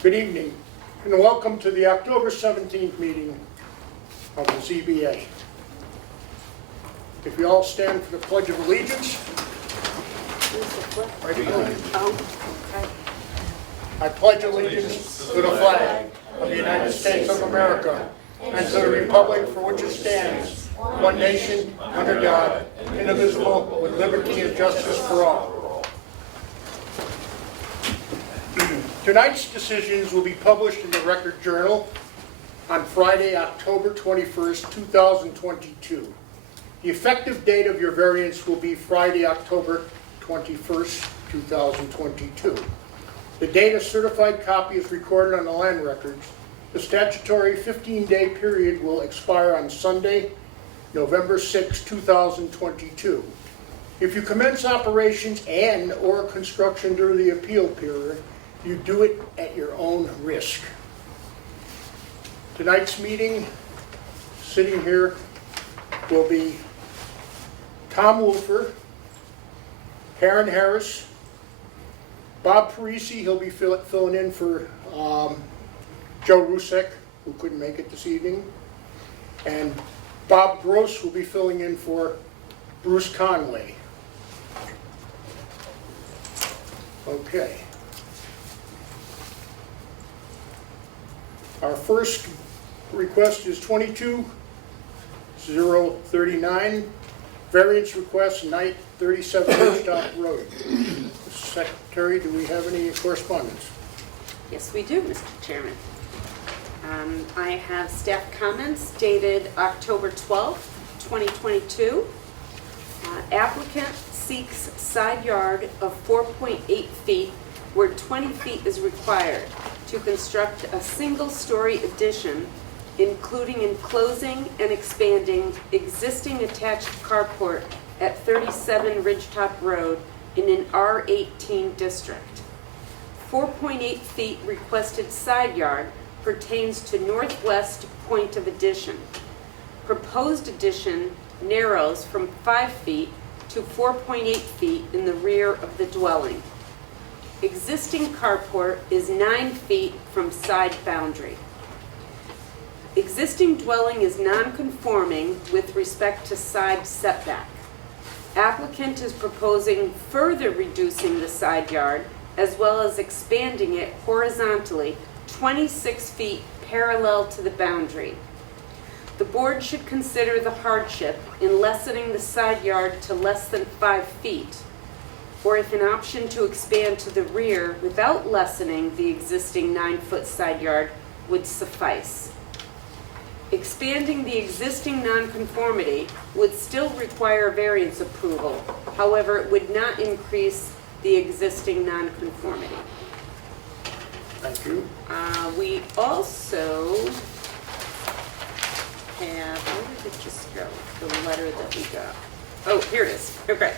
Good evening, and welcome to the October 17th meeting of the ZBA. If you all stand for the Pledge of Allegiance. Right behind. I pledge allegiance to the flag of the United States of America and to the republic for which it stands, one nation, under God, indivisible, with liberty and justice for all. Tonight's decisions will be published in the Record Journal on Friday, October 21st, 2022. The effective date of your variance will be Friday, October 21st, 2022. The date a certified copy is recorded on the land records. The statutory 15-day period will expire on Sunday, November 6, 2022. If you commence operations and/or construction during the appeal period, you do it at your own risk. Tonight's meeting, sitting here, will be Tom Wolfer, Karen Harris, Bob Parisi, he'll be filling in for Joe Rusek, who couldn't make it this evening, and Bob Gross will be filling in for Bruce Conway. Okay. Our first request is 22039, variance request, 937 Ridgetop Road. Secretary, do we have any correspondence? Yes, we do, Mr. Chairman. I have staff comments dated October 12th, 2022. Applicant seeks side yard of 4.8 feet where 20 feet is required to construct a single-story addition, including enclosing and expanding existing attached carport at 37 Ridgetop Road in an R18 district. 4.8 feet requested side yard pertains to northwest point of addition. Proposed addition narrows from 5 feet to 4.8 feet in the rear of the dwelling. Existing carport is 9 feet from side boundary. Existing dwelling is non-conforming with respect to side setback. Applicant is proposing further reducing the side yard as well as expanding it horizontally 26 feet parallel to the boundary. The board should consider the hardship in lessening the side yard to less than 5 feet, or if an option to expand to the rear without lessening the existing 9-foot side yard would suffice. Expanding the existing nonconformity would still require variance approval. However, it would not increase the existing nonconformity. Thank you. We also have, where did it just go? The letter that we got. Oh, here it is. Okay.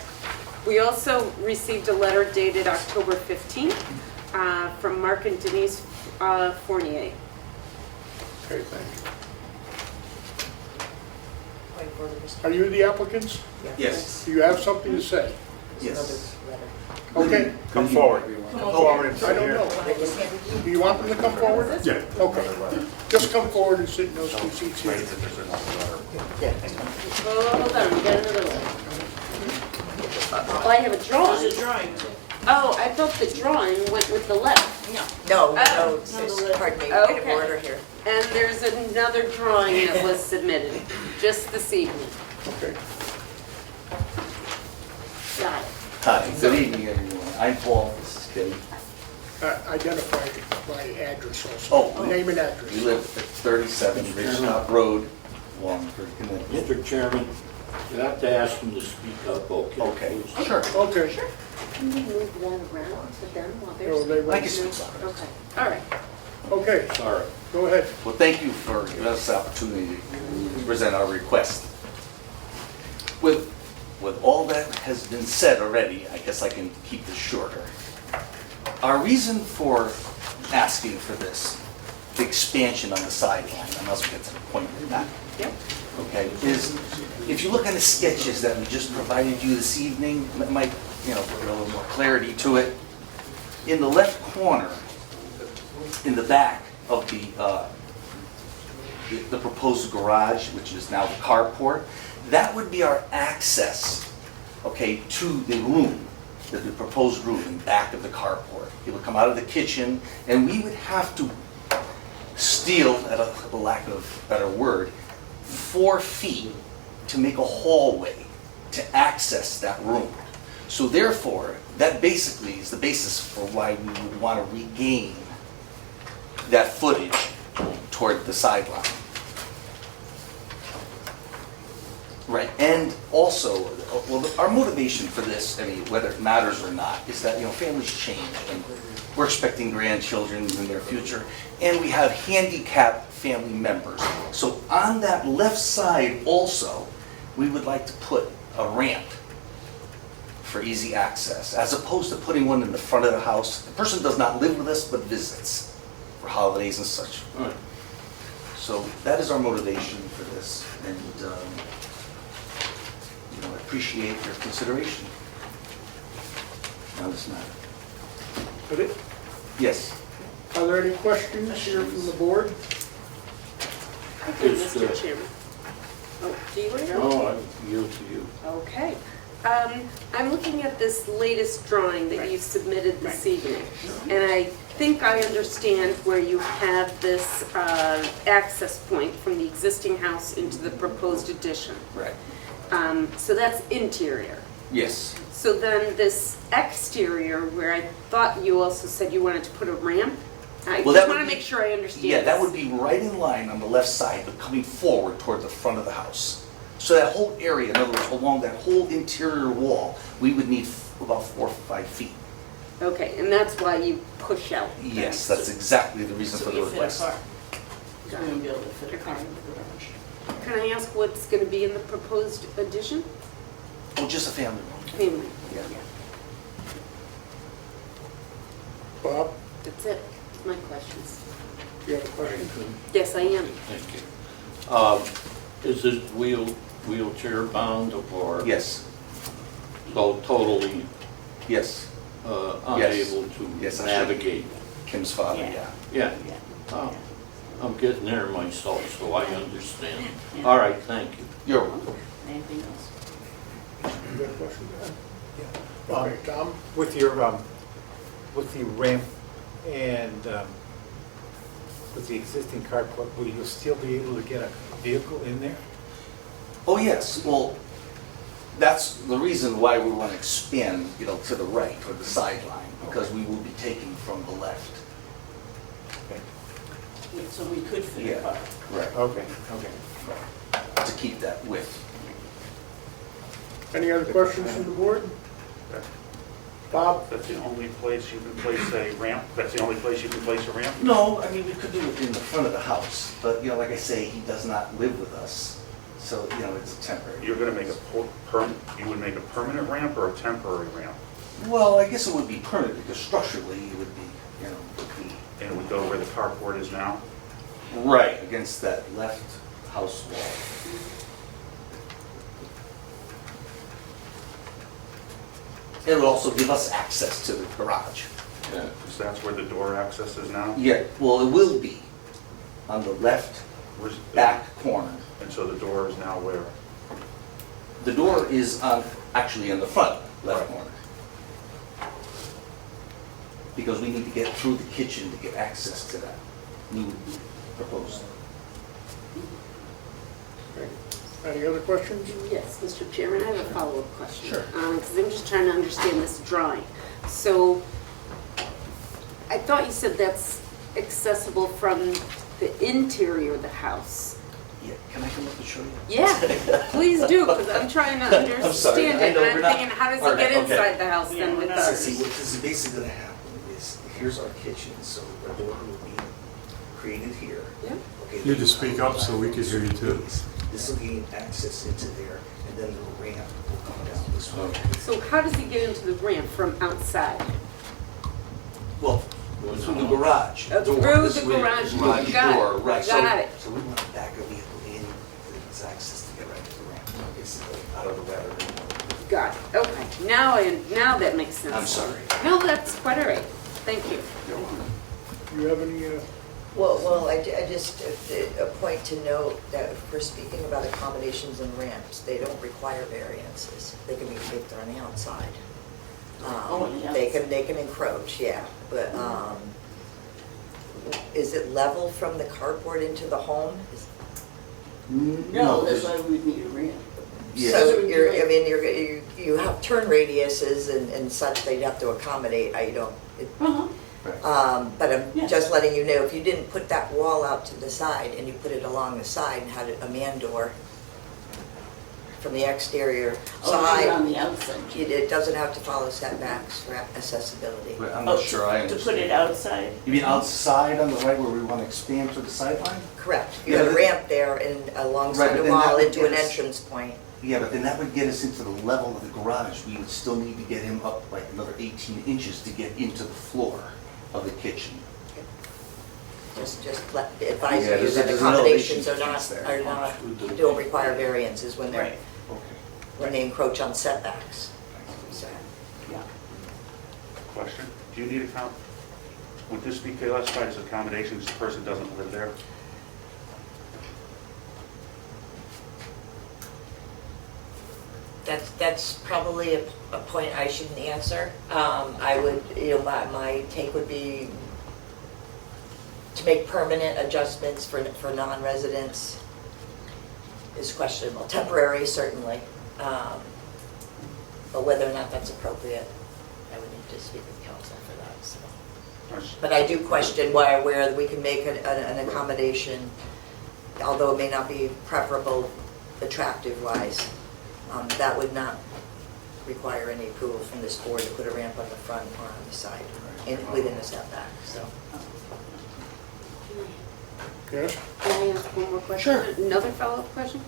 We also received a letter dated October 15th from Mark and Denise Fournier. Okay, thank you. Are you the applicants? Yes. Do you have something to say? Yes. Okay. Come forward. Come forward and I sit don't here. know. Do you want them to come forward? Yeah. Okay. Just come forward and sit in those 2 seats here. Oh, hold on, we got another one. Oh, I have a drawing. There's a drawing. Oh, I thought the drawing went with the letter. No, Oh. pardon me, Okay. point of order here. And there's another drawing that was submitted just this evening. Okay. Got it. Hi, good evening, everyone. I'm Paul, this is Kitty. Identify by address also. Oh. Name and address. We live at 37 Ridgetop Road, Wallingford, Connecticut. Mr. Chairman, you have to ask him to speak up, okay? Okay, please? sure. Okay. Can we move that around to them while they're No, they I can speak about it. Okay, all right. Okay, Sorry. go ahead. Well, thank you for giving us the opportunity to present our request. With all that has been said already, I guess I can keep this shorter. Our reason for asking for this, the expansion on the sideline, and I'll get to the point of that. Yep. Okay, is if you look at the sketches that we just provided you this evening, it might, bring a little more clarity to it. In the left corner, in the back of the proposed garage, which is now the carport, that would be our access, okay, to the room, the proposed room in back of the carport. It would come out of the kitchen, and we would have to steal, at a lack of a better word, 4 feet to make a hallway to access that room. So therefore, that basically is the basis for why we would want to regain that footage toward the sideline. Right, and also, well, our motivation for this, I mean, whether it matters or not, is that, families change, and we're expecting grandchildren in the near future, and we have handicapped family members. So on that left side also, we would like to put a ramp for easy access, as opposed to putting one in the front of the house. The person does not live with us, but visits for holidays and such. All right. So that is our motivation for this, and I appreciate your consideration on this matter. That it? Yes. Are there any questions here from the board? Thank you, It's, Mr. Chairman. Oh, do you want to go? No, I yield to you. Okay. I'm looking at this latest drawing that you submitted this evening, and I think I understand where you have this access point from the existing house into the proposed addition. Right. So that's interior. Yes. So then this exterior, where I thought you also said you wanted to put a ramp, I Well, that just would want to be- make sure I understand Yeah, that this. would be right in line on the left side, but coming forward toward the front of the house. So that whole area, in other words, along that whole interior wall, we would need about 4 or 5 feet. Okay, and that's why you push out. Yes, that's exactly the reason for the request. So we won't be able to fit a car in the garage. Can I ask what's going to be in the proposed addition? Oh, just a family room. Family. Yeah. Bob, That's it. That's my questions. do you have a question? Yes, I am. Thank you. Is this wheelchair bound or? Yes, So totally yes. unable to Yes, I should. navigate? Kim's father, Yeah. yeah. Yeah. Yeah. Oh, I'm getting there myself, so I understand. All right, thank you. You're welcome. Anything else? You got a question? Yeah. Okay, Tom? With your, with the ramp and with the existing carport, will you still be able to get a vehicle in there? Oh, yes, well, that's the reason why we want to expand, to the right, toward the sideline, because we will be taking from the left. So we could fit a Yeah. car. Right. Okay, okay. To keep that width. Any other questions from the board? Bob? That's the only place you can place a ramp? That's the only place you can place a ramp? No, I mean, we could do it in the front of the house, but, like I say, he does not live with us, so, it's temporary. You're gonna make you would make a permanent ramp or a temporary ramp? Well, I guess it would be permanent, because structurally, it would be, And it would go where the carport is now? right against that left house wall. It would also give us access to the garage. Yeah. Because that's where the door access is now? Yeah, well, it will be on the left Where's- back corner. And so the door is now where? The door is actually in the front left corner. Because we need to get through the kitchen to get access to that new proposed. Any other questions? Yes, Mr. Chairman, I have a follow-up question. Sure. Because I'm just trying to understand this drawing. So I thought you said that's accessible from the interior of the house. Yeah, can I come up and show you? Yeah, please do, because I'm trying to I'm sorry, understand I it. know And we're I'm not- thinking, how does all it get right, okay. inside the house Yeah, then we're with not- us? See, what this is basically gonna happen is, here's our kitchen, so our door will be created here. Yeah. Okay, You need to speak up so we can hear you too. This will gain access into there, and then the ramp will come down this way. So how does he get into the ramp from outside? Well, through the garage. Through door, this the way, garage door, got it, door, right. So- got it. So we want to back a vehicle in, there's access to get right to the ramp, basically, out of the ladder. Got it, okay. Now that makes sense. I'm sorry. No, that's quite all right. Thank you. you have any, Well, I just, a point to note that if we're speaking about accommodations and ramps, they don't require variances. They can be if they're on the outside. They can encroach, yeah, but, is it level from the carport into the home? No, that's why we need a ramp. Yeah. So you have turn radiuses and such they'd have to accommodate, but I'm Yeah. just letting you know, if you didn't put that wall out to the side and you put it along the side and had a man door from the exterior Oh, put it on side, the outside. it doesn't have to follow setbacks for accessibility. But I'm Oh, not sure I To understand. put it outside? You mean outside on the right where we want to expand to the sideline? Correct. You Yeah, got a but- ramp there and Right, alongside but the then wall that would into an get us- entrance point. Yeah, but then that would get us into the level of the garage. We would still need to get him up like another 18 inches to get into the floor of the kitchen. Just advise Yeah, you there's a- that there's an accommodations elevation are difference there. don't require variances when Right, when they encroach on setbacks. So, yeah. Question, do you need would this be classified as accommodations, the person doesn't live there? That's probably a point I shouldn't answer. I would, my take would be to make permanent adjustments for non-residents is questionable. Temporary, certainly. But whether or not that's appropriate, I would need to speak with council for that, so. But I do question where we can make an accommodation, although it may not be preferable attractive-wise. That would not require any approval from this board to put a ramp on the front or on the side, within the setback, so. yes? Can I ask one more question? Sure. Another follow-up question?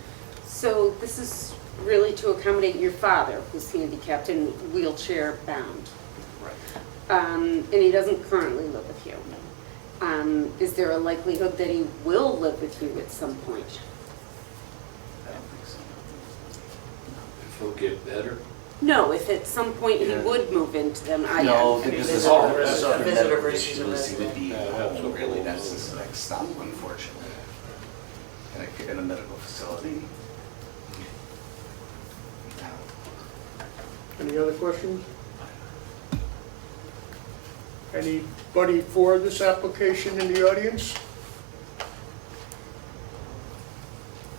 So this is really to accommodate your father, who's handicapped and wheelchair bound, and he doesn't currently live with you. Is there a likelihood that he will live with you at some point? I don't think so. If it'll get better. No, if at some point he Yeah. would move into them, I No, am. because Visitor there's all versus- there's other visitor medical versus a issues. He would be resident. home, really, that's his next stop, unfortunately. In a medical facility. Any other questions? Anybody for this application in the audience?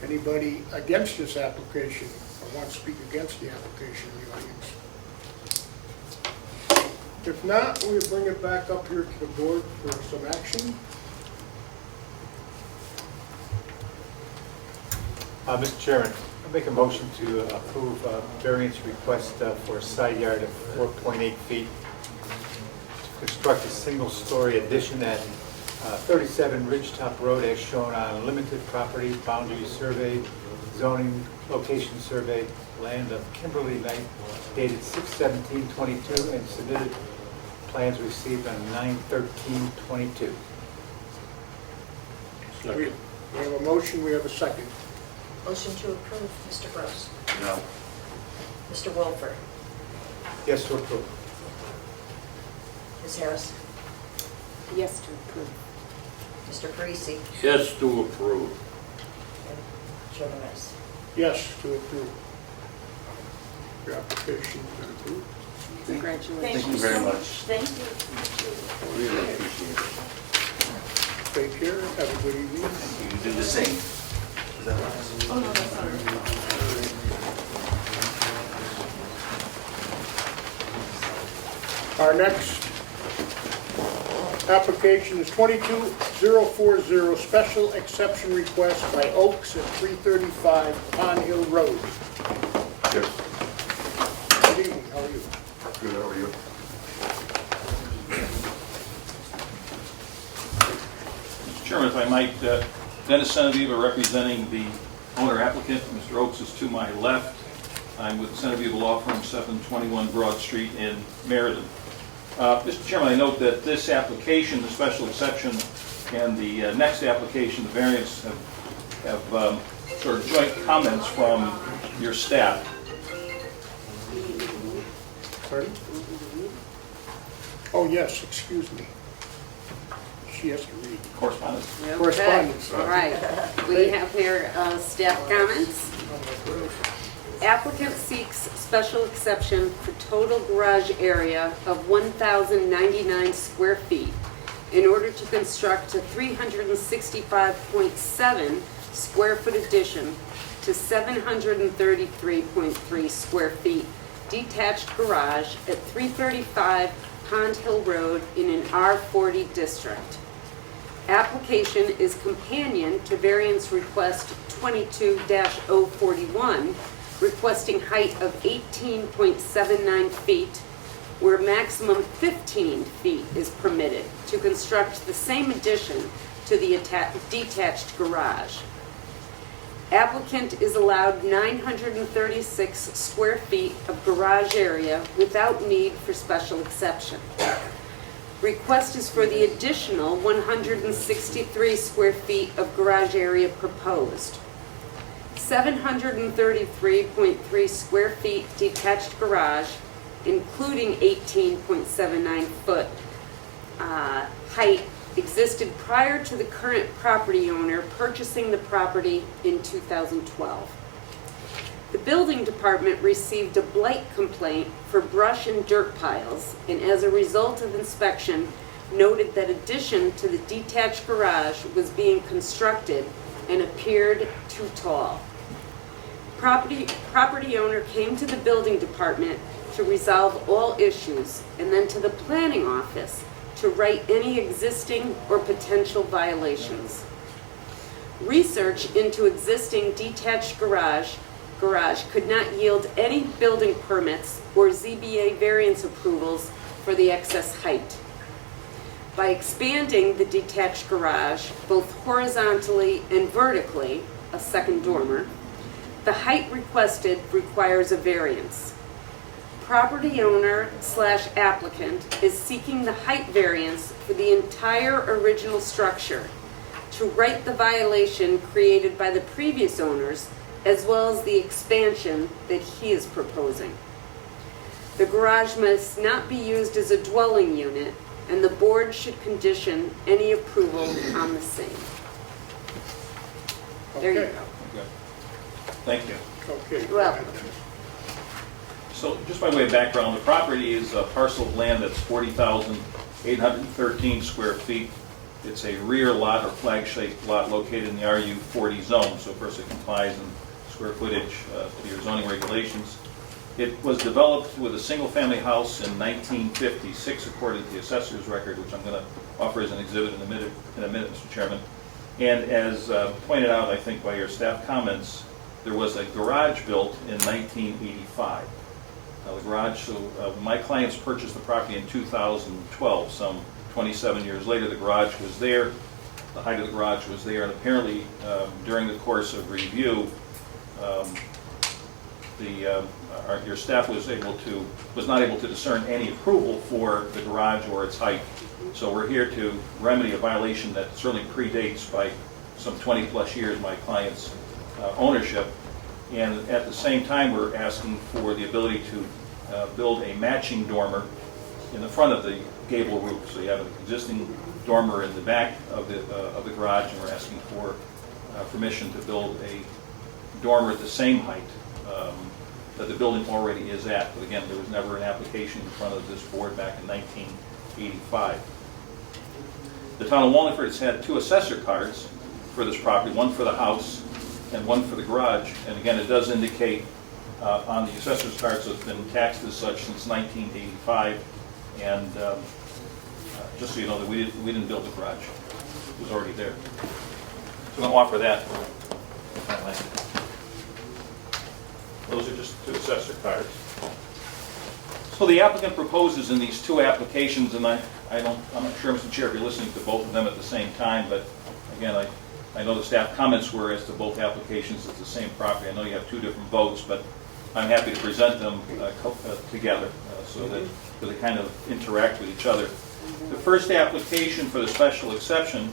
Anybody against this application or want to speak against the application in the audience? If not, we'll bring it back up here to the board for some action. Mr. Chairman, I make a motion to approve a variance request for a side yard of 4.8 feet to construct a single-story addition at 37 Ridgetop Road as shown on limited property boundary survey, zoning location survey, land of Kimberly Knight, dated 6/17/22, and submitted plans received on 9/13/22. We have a motion, we have a second. Motion to approve, Mr. Gross. No. Mr. Wolfer. Yes, to approve. Ms. Harris. Yes to approve. Mr. Parisi. Yes to approve. And Chairman Rice. Yes, to approve. Your application's been approved. Congratulations. Thank you very much. Thank you. Really appreciate it. Take care, have a good evening. You do the same. Is that right? Oh, no, that's all right. Our next application is 22040, special exception request by Oaks at 335 Pond Hill Road. Yes. Good evening, how are you? Good, how are you? Mr. Chairman, if I might, Dennis Senaviva representing the owner applicant. Mr. Oaks is to my left. I'm with Senaviva Law Firm, 721 Broad Street in Meriden. Mr. Chairman, I note that this application, the special exception, and the next application, the variance, have sort of joint comments from your staff. Pardon? Oh, yes, excuse me. she has to read. Correspondence. Okay. Correspondence. All right. We have here staff comments. Applicant seeks special exception for total garage area of 1,099 square feet in order to construct a 365.7 square foot addition to 733.3 square feet detached garage at 335 Pond Hill Road in an R40 district. Application is companion to variance request 22-041, requesting height of 18.79 feet, where maximum 15 feet is permitted to construct the same addition to the detached garage. Applicant is allowed 936 square feet of garage area without need for special exception. Request is for the additional 163 square feet of garage area proposed. 733.3 square feet detached garage, including 18.79 foot height, existed prior to the current property owner purchasing the property in 2012. The building department received a blight complaint for brush and dirt piles, and as a result of inspection, noted that addition to the detached garage was being constructed and appeared too tall. Property owner came to the building department to resolve all issues, and then to the planning office to write any existing or potential violations. Research into existing detached garage could not yield any building permits or ZBA variance approvals for the excess height. By expanding the detached garage, both horizontally and vertically, a second dormer, the height requested requires a variance. Property owner / applicant is seeking the height variance for the entire original structure to right the violation created by the previous owners, as well as the expansion that he is proposing. The garage must not be used as a dwelling unit, and the board should condition any approval on the same. There you Okay. go. Okay. Thank you. Okay. You're welcome. So just by way of background, the property is a parcel of land that's 40,813 square feet. It's a rear lot or flag-shaped lot located in the RU40 zone, so of course it complies in square footage to your zoning regulations. It was developed with a single-family house in 1956, according to the assessor's record, which I'm going to offer as an exhibit in a minute, Mr. Chairman. And as pointed out, I think, by your staff comments, there was a garage built in 1985. Now, the garage, so my clients purchased the property in 2012, some 27 years later. The garage was there, the height of the garage was there, and apparently during the course of review, your staff was not able to discern any approval for the garage or its height. So we're here to remedy a violation that certainly predates by some 20 plus years my client's ownership. And at the same time, we're asking for the ability to build a matching dormer in the front of the gable roof. So you have an existing dormer in the back of the garage, and we're asking for permission to build a dormer at the same height that the building already is at. But again, there was never an application in front of this board back in 1985. The town of Wallingford has had 2 assessor cards for this property, one for the house and one for the garage. And again, it does indicate on the assessor's cards that it's been taxed as such since 1985. And just so you know, that we didn't build the garage. It was already there. So I'm going to offer that. Those are just 2 assessor cards. So the applicant proposes in these 2 applications, and I'm not sure, Mr. Chair, if you're listening to both of them at the same time, but again, I know the staff comments were as to both applications. It's the same property. I know you have 2 different votes, but I'm happy to present them together so that they kind of interact with each other. The first application for the special exception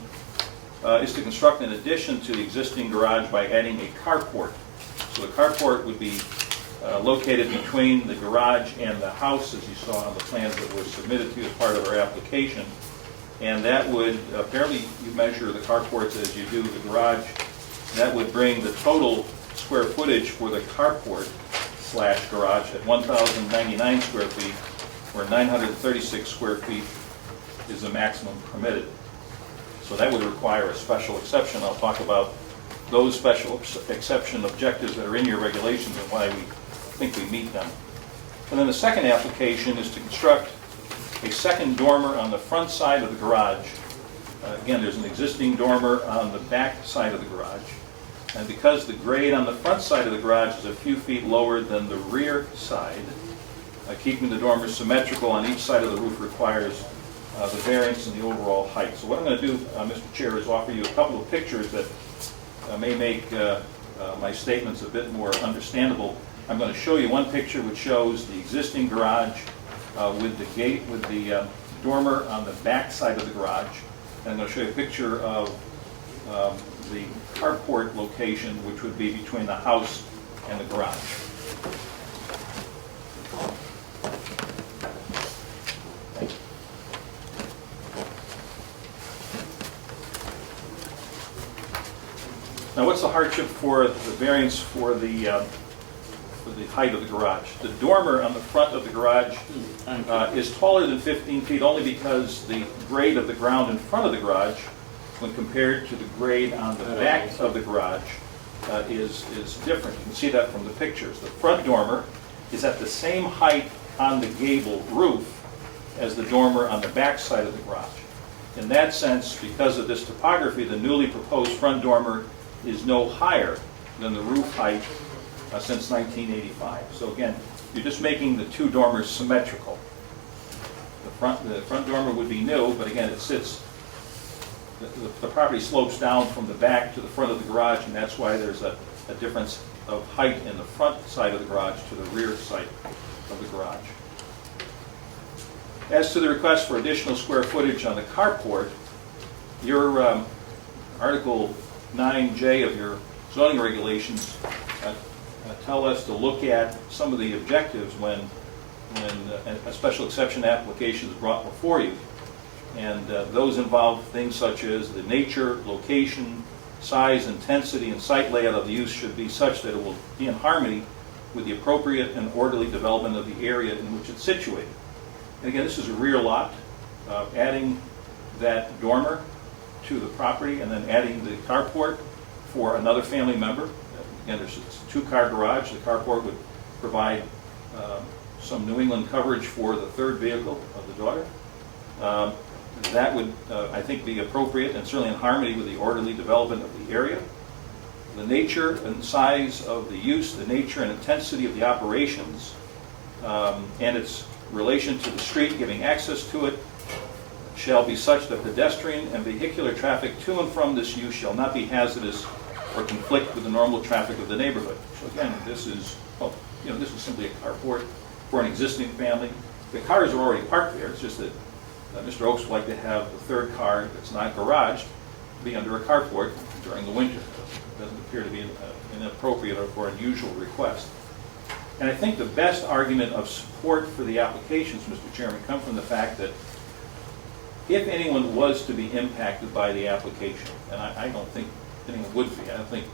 is to construct an addition to the existing garage by adding a carport. So the carport would be located between the garage and the house, as you saw on the plans that were submitted to you as part of our application. And that would, apparently you measure the carports as you do the garage. That would bring the total square footage for the carport slash garage at 1,099 square feet, where 936 square feet is the maximum permitted. So that would require a special exception. I'll talk about those special exception objectives that are in your regulations and why we think we meet them. And then the second application is to construct a second dormer on the front side of the garage. Again, there's an existing dormer on the back side of the garage. And because the grade on the front side of the garage is a few feet lower than the rear side, keeping the dormer symmetrical on each side of the roof requires the variance in the overall height. So what I'm going to do, Mr. Chair, is offer you a couple of pictures that may make my statements a bit more understandable. I'm going to show you one picture which shows the existing garage with the gate, with the dormer on the back side of the garage. And I'm going to show you a picture of the carport location, which would be between the house and the garage. Now, what's the hardship for the variance for the height of the garage? The dormer on the front of the garage is taller than 15 feet only because the grade of the ground in front of the garage, when compared to the grade on the back of the garage, is different. You can see that from the pictures. The front dormer is at the same height on the gable roof as the dormer on the back side of the garage. In that sense, because of this topography, the newly proposed front dormer is no higher than the roof height since 1985. So again, you're just making the two dormers symmetrical. The front dormer would be new, but again, it sits, the property slopes down from the back to the front of the garage, and that's why there's a difference of height in the front side of the garage to the rear side of the garage. As to the request for additional square footage on the carport, your Article 9J of your zoning regulations tell us to look at some of the objectives when a special exception application is brought before you. And those involve things such as the nature, location, size, intensity, and site layout of the use should be such that it will be in harmony with the appropriate and orderly development of the area in which it's situated. And again, this is a rear lot. Adding that dormer to the property and then adding the carport for another family member. Again, there's a two-car garage. The carport would provide some New England coverage for the third vehicle of the daughter. That would, I think, be appropriate and certainly in harmony with the orderly development of the area. The nature and size of the use, the nature and intensity of the operations, and its relation to the street giving access to it shall be such that pedestrian and vehicular traffic to and from this use shall not be hazardous or conflict with the normal traffic of the neighborhood. So again, this is, well, this is simply a carport for an existing family. The cars are already parked there. It's just that Mr. Oakes would like to have the third car that's not garaged be under a carport during the winter. It doesn't appear to be an inappropriate or unusual request. And I think the best argument of support for the applications, Mr. Chairman, come from the fact that if anyone was to be impacted by the application, and I don't think anyone would be, I don't think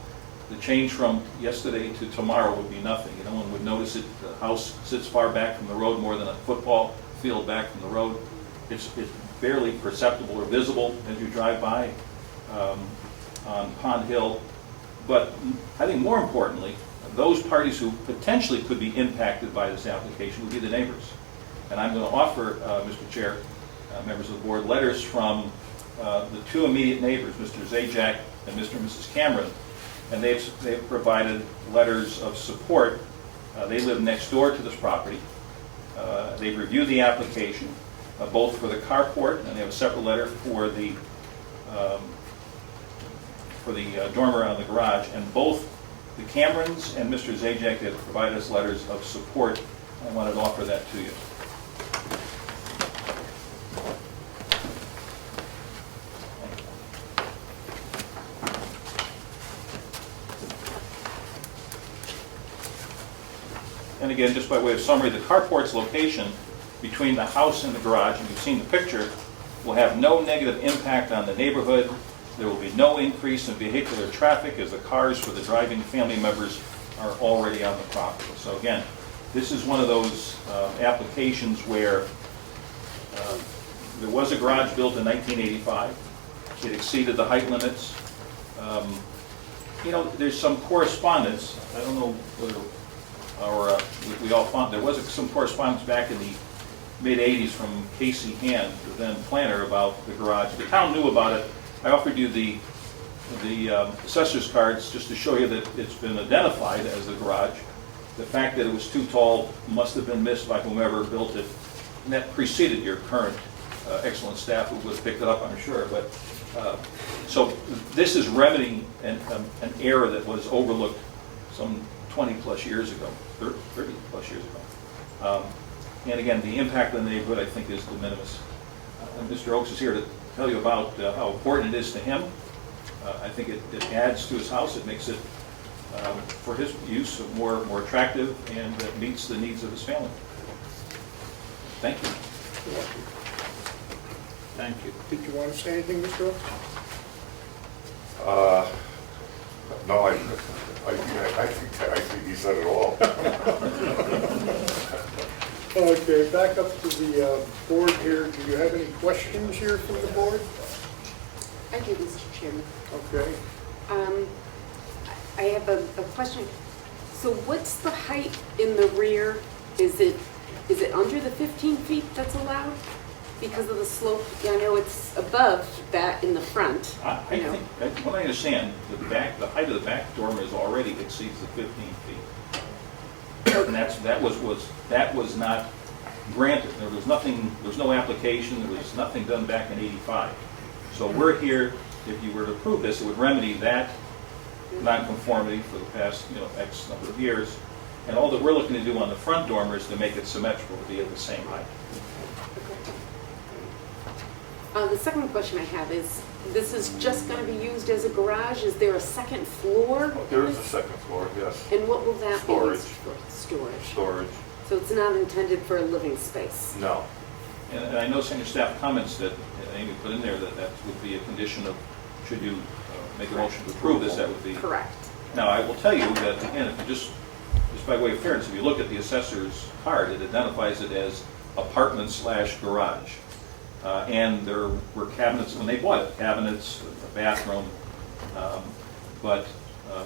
the change from yesterday to tomorrow would be nothing. No one would notice it. The house sits far back from the road, more than a football field back from the road. It's barely perceptible or visible as you drive by on Pond Hill. But I think more importantly, those parties who potentially could be impacted by this application would be the neighbors. And I'm going to offer, Mr. Chair, members of the board, letters from the two immediate neighbors, Mr. Zajac and Mr. and Mrs. Cameron, and they've provided letters of support. They live next door to this property. They've reviewed the application, both for the carport, and they have a separate letter for the dormer on the garage, and both the Camerons and Mr. Zajac have provided us letters of support. I wanted to offer that to you. And again, just by way of summary, the carport's location between the house and the garage, and you've seen the picture, will have no negative impact on the neighborhood. There will be no increase in vehicular traffic as the cars for the driving family members are already on the property. So again, this is one of those applications where there was a garage built in 1985. It exceeded the height limits. You know, there's some correspondence, I don't know whether, or we all found, there was some correspondence back in the mid-'80s from Casey Hand, the then planner, about the garage. The town knew about it. I offered you the assessor's cards just to show you that it's been identified as the garage. The fact that it was too tall must have been missed by whomever built it, and that preceded your current excellent staff who would have picked it up, I'm sure. But so this is remedying an error that was overlooked some 20-plus years ago, 30-plus years ago. And again, the impact on the neighborhood, I think, is de minimis. And Mr. Oaks is here to tell you about how important it is to him. I think it adds to his house. It makes it, for his use, more attractive, and meets the needs of his family. Thank you. Thank you. Did you want to say anything, Mr. Oaks? No, I think he said it all. Okay, back up to the board here. Do you have any questions here from the board? I do, Mr. Chairman. Okay. I have a question. So what's the height in the rear? Is it under the 15 feet that's allowed because of the slope? I know it's above that in the front. I think, what I understand, the height of the back dormer already exceeds the 15 feet. And that was not granted. There was no application, there was nothing done back in '85. So we're here, if you were to approve this, it would remedy that nonconformity for the past, X number of years. And all that we're looking to do on the front dormer is to make it symmetrical, to be at the same height. The second question I have is, this is just going to be used as a garage? Is there a second floor? There is a second floor, yes. And what will that be Storage. used for? Storage. Storage. So it's not intended for a living space? No. And I know some of your staff comments that Amy put in there that would be a condition of, should you make a motion to approve this, that would be. Correct. Now, I will tell you that, again, if you just by way of fairness, if you look at the assessor's card, it identifies it as apartment/garage. And there were cabinets, when they bought it, cabinets, a bathroom. But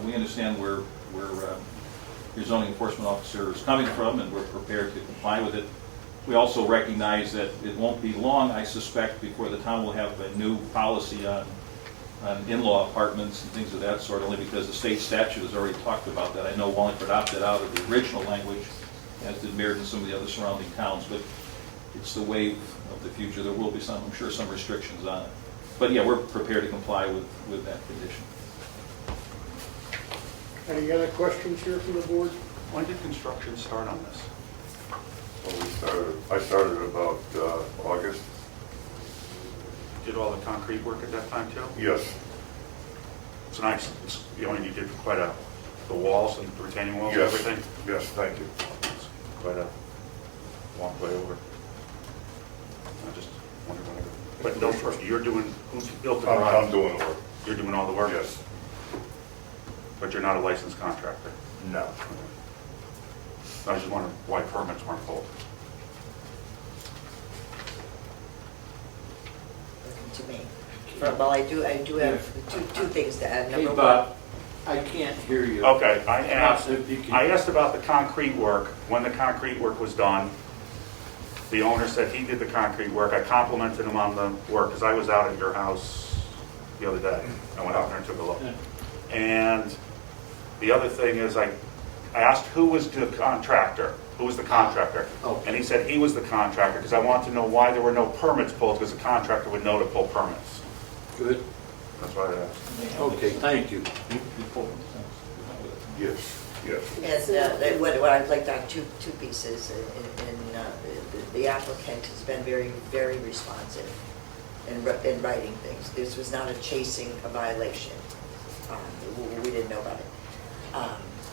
we understand where your zoning enforcement officer is coming from, and we're prepared to comply with it. We also recognize that it won't be long, I suspect, before the town will have a new policy on in-law apartments and things of that sort, only because the state statute has already talked about that. I know Wallingford opted out of the original language, as did Meriden and some of the other surrounding towns, but it's the wave of the future. There will be some, I'm sure, some restrictions on it. But yeah, we're prepared to comply with that condition. Any other questions here from the board? When did construction start on this? Well, I started about August. Did all the concrete work at that time too? Yes. It's nice. You did quite the walls and the retaining walls and Yes. everything? Yes, thank you. It's quite a long way over. I just wondered when but no, first, you're doing, who's built the garage? I'm doing the work. You're doing all the work? Yes. But you're not a licensed contractor? No. I was just wondering why permits weren't pulled. To me. Well, I do have two things to add. Hey, Number Bob, I can't hear you. Okay, I asked If you can- about the concrete work, when the concrete work was done. The owner said he did the concrete work. I complimented him on the work, because I was out at your house the other day. I went out there and took a look. And the other thing is, I asked who was the contractor? Who was the contractor? Okay. And he said he was the contractor, because I wanted to know why there were no permits pulled, because the contractor would know to pull permits. Good. That's why I asked. Okay, thank you. Yes. Yes. And what I'd like to add, two pieces. The applicant has been very, very responsive in writing things. This was not a chasing a violation. We didn't know about it.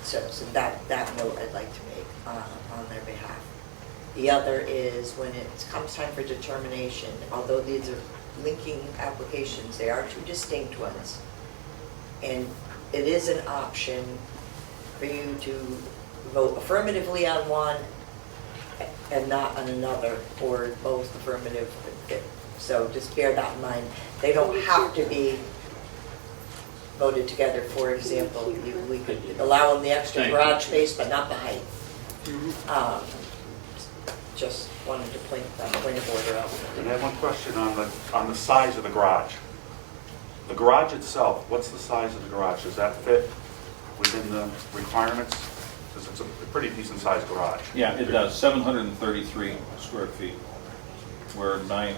So that note I'd like to make on their behalf. The other is when it comes time for determination, although these are linking applications, they are two distinct ones. And it is an option for you to vote affirmatively on one and not on another, or both affirmative. So just bear that in mind. They don't have to be voted together. For example, we could allow them the extra Thank you. garage space, but not the height. Just wanted to point of order out. And I have one question on the size of the garage. The garage itself, what's the size of the garage? Does that fit within the requirements? Because it's a pretty decent sized garage. Yeah, it does, 733 square feet. We're 9,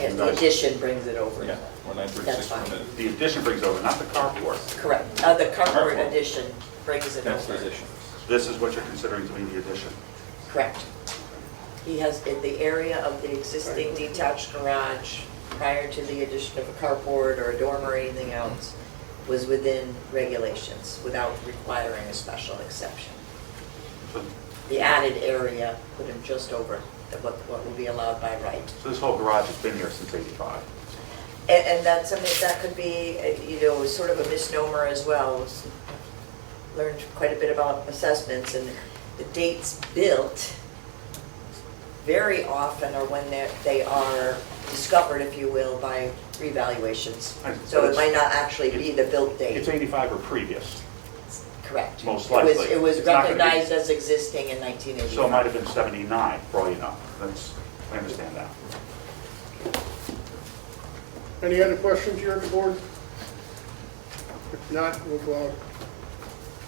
And the addition brings it over. yeah, we're 936 That's fine. permitted. The addition brings over, not the carport. Correct. The carport Carport. addition brings it That's the over. addition. This is what you're considering to be the addition. Correct. He has, in the area of the existing detached garage, prior to the addition of a carport or a dormer or anything else, was within regulations without requiring a special exception. So The added area put him just over what will be allowed by right. so this whole garage has been here since '85. And that's something that could be, sort of a misnomer as well. Learned quite a bit about assessments, and the dates built very often are when they are discovered, if you will, by revaluations. So it might not actually be the built It's date. 85 or previous, Correct. most It was- likely. It was It's not gonna be- recognized as existing in 1985. So it might have been 79, for all you know. I understand that. Any other questions here at the board? If not, we'll go out.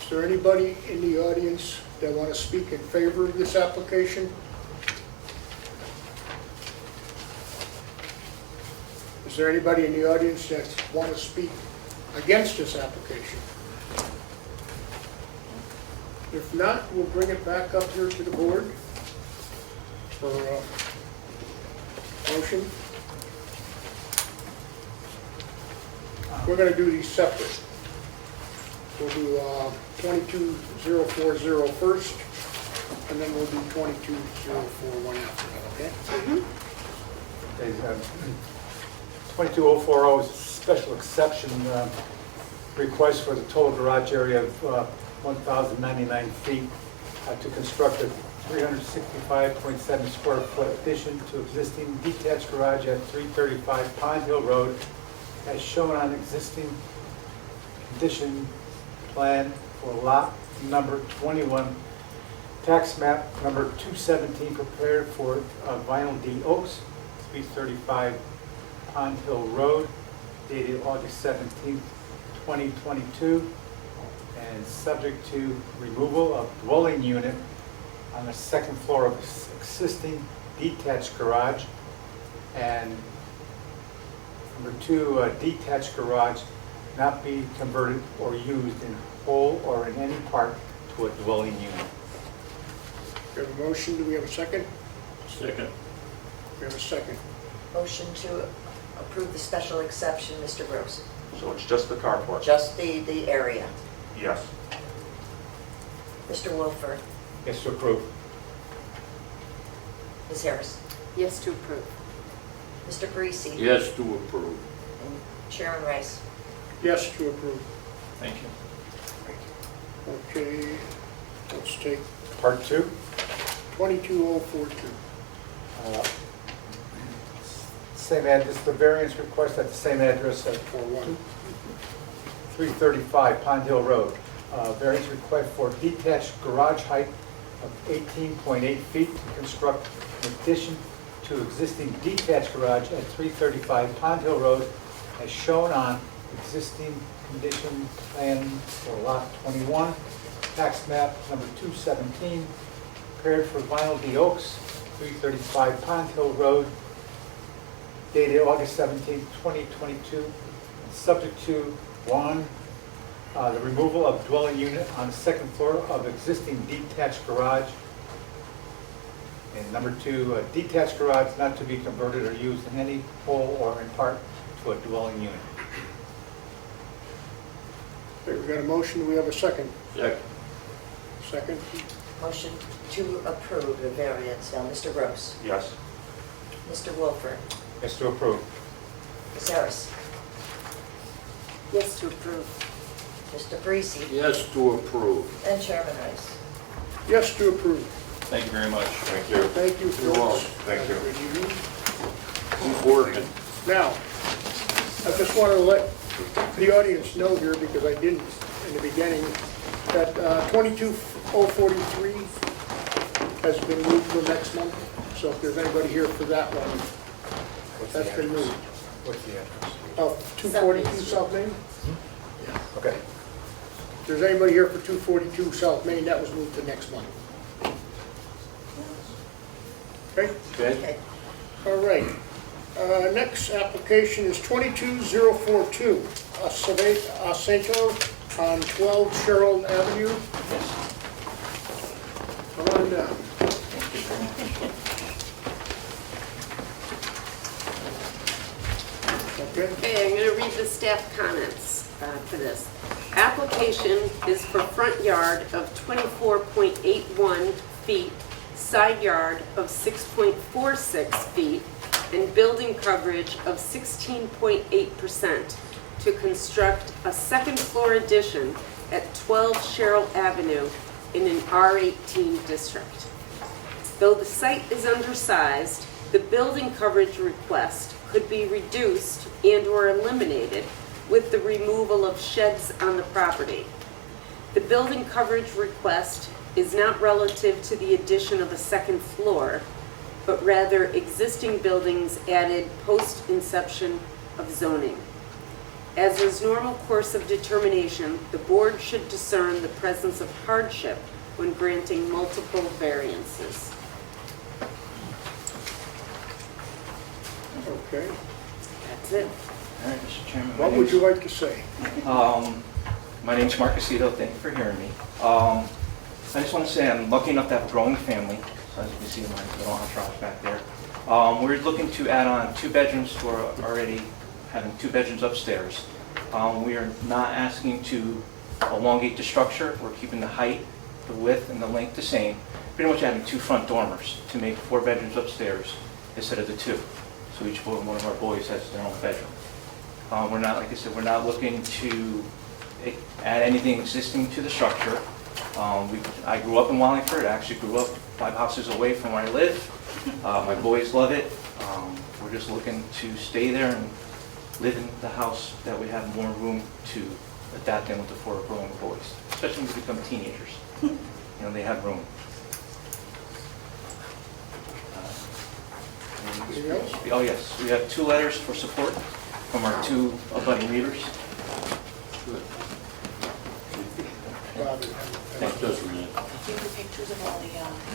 Is there anybody in the audience that want to speak in favor of this application? Is there anybody in the audience that want to speak against this application? If not, we'll bring it back up here to the board for motion. We're going to do these separate. We'll do 22040 first, and then we'll do 22041 after that, okay? Okay, 22040 is a special exception request for the total garage area of 1,099 feet to construct a 365.7 square foot addition to existing detached garage at 335 Pond Hill Road as shown on existing condition plan for lot number 21, tax map number 217, prepared for Vinyl D Oaks, 335 Pond Hill Road, dated August 17th, 2022, and subject to removal of dwelling unit on the second floor of existing detached garage, and number 2, detached garage not be converted or used in whole or in any part to a dwelling unit. We have a motion, do we have a second? Second. We have a second. Motion to approve the special exception, Mr. Gross. So it's just the carport? Just the area. Yes. Mr. Wolfer, Yes to approve. Ms. Harris, Yes to approve. Mr. Parisi, Yes to approve. and Chairman Rice. Yes to approve. Thank you. Okay, let's take Part 2. 22042. Same address, the variance request at the same address at 335 Pond Hill Road. Variance request for detached garage height of 18.8 feet to construct an addition to existing detached garage at 335 Pond Hill Road as shown on existing condition plan for lot 21, tax map number 217, prepared for Vinyl D Oaks, 335 Pond Hill Road, dated August 17, 2022, and subject to 1, the removal of dwelling unit on the second floor of existing detached garage, and number 2, detached garage not to be converted or used in any whole or in part to a dwelling unit. Okay, we got a motion, do we have a second? Second. Second. Motion to approve the variance. Now, Mr. Gross. Yes. Mr. Wolfert. Yes to approve. Ms. Harris. Yes to approve. Mr. Parisi. Yes to approve. And Chairman Rice. Yes to approve. Thank you very much. Thank you. Thank you, You're welcome. folks. Thank you. Keep working. Now, I just want to let the audience know here, because I didn't in the beginning, that 22043 has been moved to next month. So if there's anybody here for that one, What's the that's been address? moved. What's the address? 242 South Main? Okay. If there's anybody here for 242 South Main, that was moved to next month. Okay? Okay? Okay. All right. Next application is 22042, Acento on 12 Sherrill Avenue. Come on down. Okay? Okay, I'm going to read the staff comments for this. Application is for front yard of 24.81 feet, side yard of 6.46 feet, and building coverage of 16.8% to construct a second floor addition at 12 Sherrill Avenue in an R18 district. Though the site is undersized, the building coverage request could be reduced and/or eliminated with the removal of sheds on the property. The building coverage request is not relative to the addition of a second floor, but rather existing buildings added post-inception of zoning. As is normal course of determination, the board should discern the presence of hardship when granting multiple variances. Okay. That's it. All right, Mr. Chairman. What would you like to say? My name's Mark Aceto. Thank you for hearing me. I just want to say I'm lucky enough to have a growing family. So as you can see in my little entourage back there. We're looking to add on 2 bedrooms. We're already having 2 bedrooms upstairs. We are not asking to elongate the structure. We're keeping the height, the width, and the length the same. Pretty much adding 2 front dormers to make 4 bedrooms upstairs instead of the 2. So each one of our boys has their own bedroom. We're not, like I said, we're not looking to add anything existing to the structure. I grew up in Wallingford. I actually grew up 5 houses away from where I live. My boys love it. We're just looking to stay there and live in the house that we have more room to adapt in with the 4 growing boys, especially when they become teenagers. You know, they have room. Anything else? Oh, yes. We have 2 letters for support from our 2 abutting neighbors. That doesn't matter. Give the pictures of all the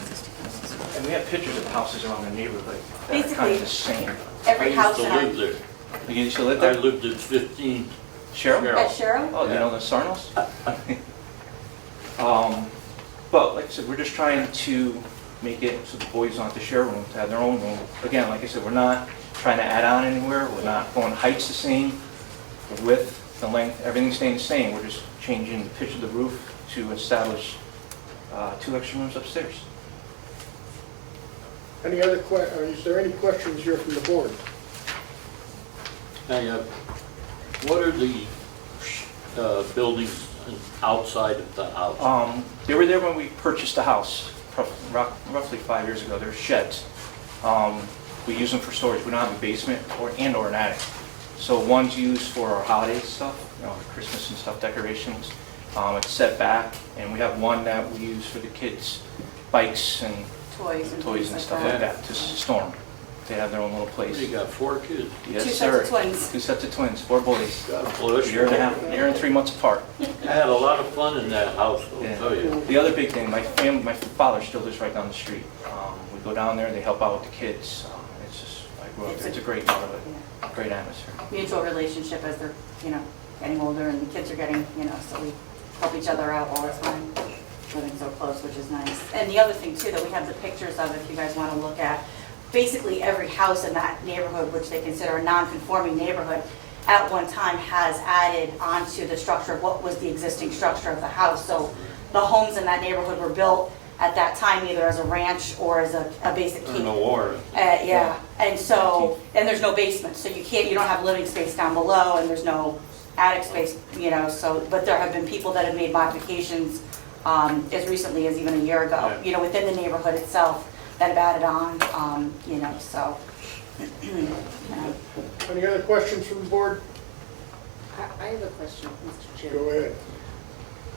existing houses. And we have pictures of houses around the neighborhood that are kind of the same. Every house I that used to live You used to live there. I there? lived at 15 Cheryl? Cheryl. At Cheryl? Oh, you know the Sarnos? But like I said, we're just trying to make it so the boys don't have to share a room, to have their own room. Again, like I said, we're not trying to add on anywhere. We're not going heights the same, the width, the length, everything's staying the same. We're just changing the pitch of the roof to establish 2 extra rooms upstairs. Any other is there any questions here from the board? Hey, what are the buildings outside of the house? They were there when we purchased the house, roughly 5 years ago. They're sheds. We use them for storage. We don't have a basement or an attic. So one's used for our holiday stuff, you know, Christmas and stuff, decorations. It's set back, and we have one that we use for the kids' bikes and Toys and toys things and like stuff that. like that to store them. They have their own little place. You got 4 kids. Yes, 2 sir. sets of twins. 2 sets of twins, 4 boys. God bless A you. year and a half, year and 3 months apart. I had a lot of fun in that house, I'll Yeah. tell you. The other big thing, my father still lives right down the street. We go down there, they help out with the kids. It's just, I grew up there. It's a great neighborhood, great atmosphere. Mutual relationship as they're, getting older and the kids are getting, so we help each other out all the time, living so close, which is nice. And the other thing too, that we have the pictures of, if you guys want to look at, basically every house in that neighborhood, which they consider a non-conforming neighborhood, at one time has added onto the structure of what was the existing structure of the house. So the homes in that neighborhood were built at that time, either as a ranch or as a basic Or cape. no water. Yeah, and so, and there's no basement, so you don't have living space down below, and there's no attic space, so, but there have been people that have made modifications as recently as even a year ago, within the neighborhood itself, that have added on, so. Any other questions from the board? I have a question, Mr. Go Chairman.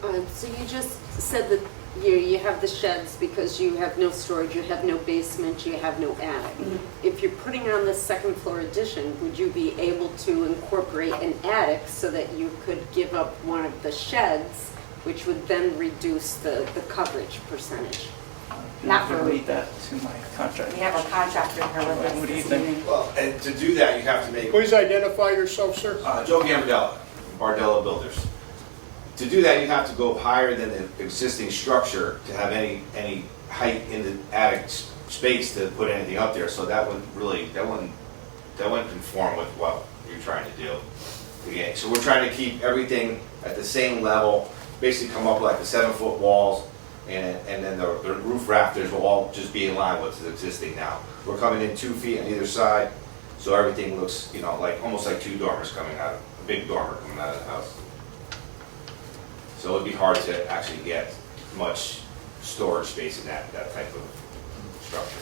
ahead. So you just said that you have the sheds because you have no storage, you have no basement, you have no attic. Mhm. If you're putting on the second floor addition, would you be able to incorporate an attic so that you could give up one of the sheds, which would then reduce the coverage percentage? Not for- Read that to my contract. We have a contractor here with us What do you this think? evening. Well, and to do that, you have to make, Please identify yourself, sir. Joe Gambardella, Bardella Builders. To do that, you have to go higher than the existing structure to have any height in the attic space to put anything up there. So that wouldn't conform with what you're trying to do. Again, so we're trying to keep everything at the same level, basically come up like the 7-foot walls, and then the roof rafters will all just be in line with what's existing now. We're coming in 2 feet on either side, so everything looks, like almost like 2 dormers coming out, a big dormer coming out of the house. So it'd be hard to actually get much storage space in that type of structure.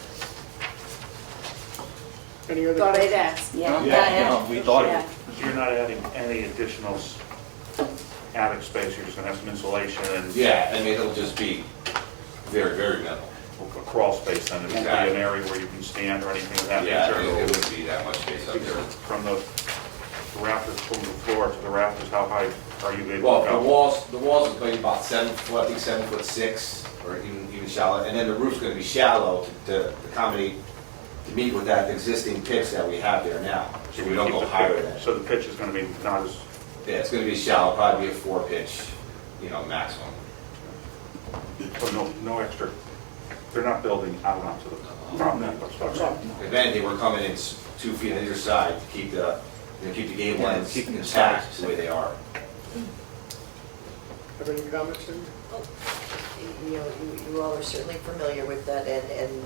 Any other Thought I'd questions? ask. Yeah. No, we thought Yeah. of it. So you're not adding any additional attic space, you're just gonna have some insulation and Yeah, I mean, it'll just be very, very minimal. a crawl space, and it won't be an area where you can stand or anything of that Yeah, nature. it wouldn't be that much space up there. From the rafters, from the floor to the rafters, how high are you able Well, to the go? walls is maybe about 7 foot, I think 7'6", or even shallow, and then the roof's gonna be shallow to accommodate, to meet with that existing pitch that we have there now. So we don't Keep go the higher pitch- than that. So the pitch is gonna be not as, Yeah, it's gonna be shallow, probably be a 4 pitch, maximum. so no extra, they're not building out onto the property. That's what I'm saying. If anything, we're coming in 2 feet on either side to keep the gable ends keeping the intact sides the way they are. Have any comments? Cindy? You all are certainly familiar with that, and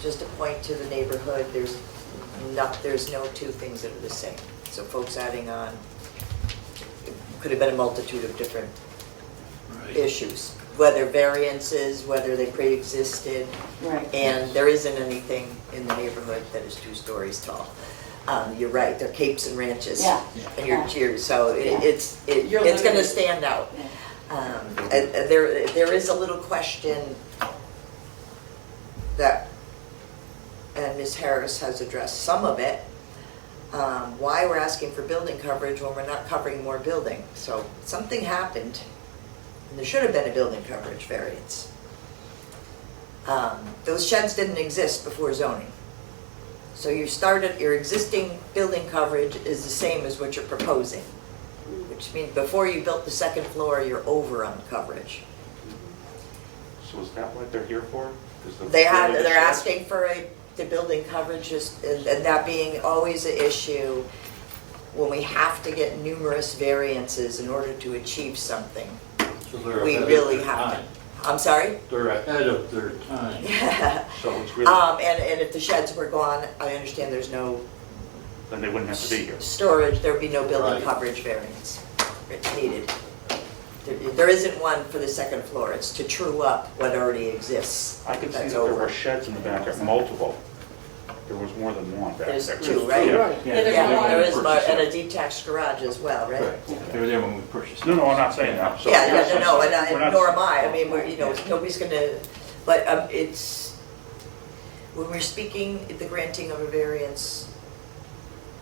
just to point to the neighborhood, there's no 2 things that are the same. So folks adding on, it could have been a multitude of different issues, whether variances, whether they pre-existed, Right. and there isn't anything in the neighborhood that is 2 stories tall. You're right, they're capes and ranches. Yeah. And so Yeah. it's You're gonna limited. stand out. Yeah. And there is a little question that, and Ms. Harris has addressed some of it, why we're asking for building coverage when we're not covering more building. So something happened, and there should have been a building coverage variance. Those sheds didn't exist before zoning. So your existing building coverage is the same as what you're proposing, which means before you built the second floor, you're over on coverage. So is that what they're here for? Is the- They're sheds? asking for the building coverage, and that being always an issue when we have to get numerous variances in order to achieve something. So they're We ahead of really their have to. time. I'm sorry? They're ahead of their time. So it's really, And if the sheds were gone, I understand there's no then they wouldn't have to be here. storage, there'd be no building Right. coverage variance needed. There isn't one for the second floor, it's to true up what already exists. I can see That's that there over. were sheds in the back, multiple. There was more than one back there. There's 2, right? Yeah. Right. Yeah, there's Yeah, one. there is, Purchase and it. a detached garage as well, right? They were there when we purchased it. No, I'm not saying that. So- Yeah, no, We're and not- nor am I, I mean, nobody's gonna, but it's, when we're speaking the granting of a variance,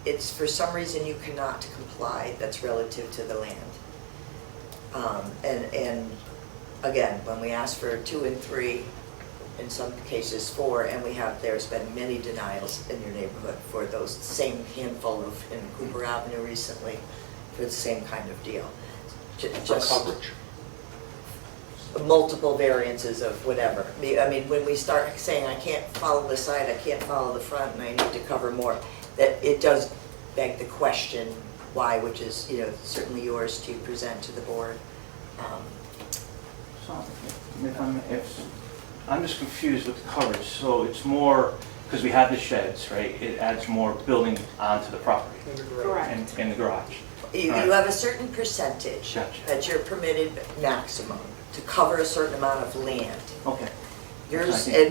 it's for some reason you cannot comply that's relative to the land. And again, when we ask for 2 and 3, in some cases 4, and there's been many denials in your neighborhood for those same handful of, in Cooper Avenue recently, for the same kind of deal. For Just coverage. multiple variances of whatever. I mean, when we start saying, I can't follow the side, I can't follow the front, and I need to cover more, that it does beg the question why, which is, certainly yours to present to the board. So, if I'm just confused with the coverage. So it's more, because we have the sheds, right? It adds more building onto the property Correct. and the garage. You have a certain percentage Gotcha. that you're permitted maximum to cover a certain amount of land. Okay. Yours, Okay.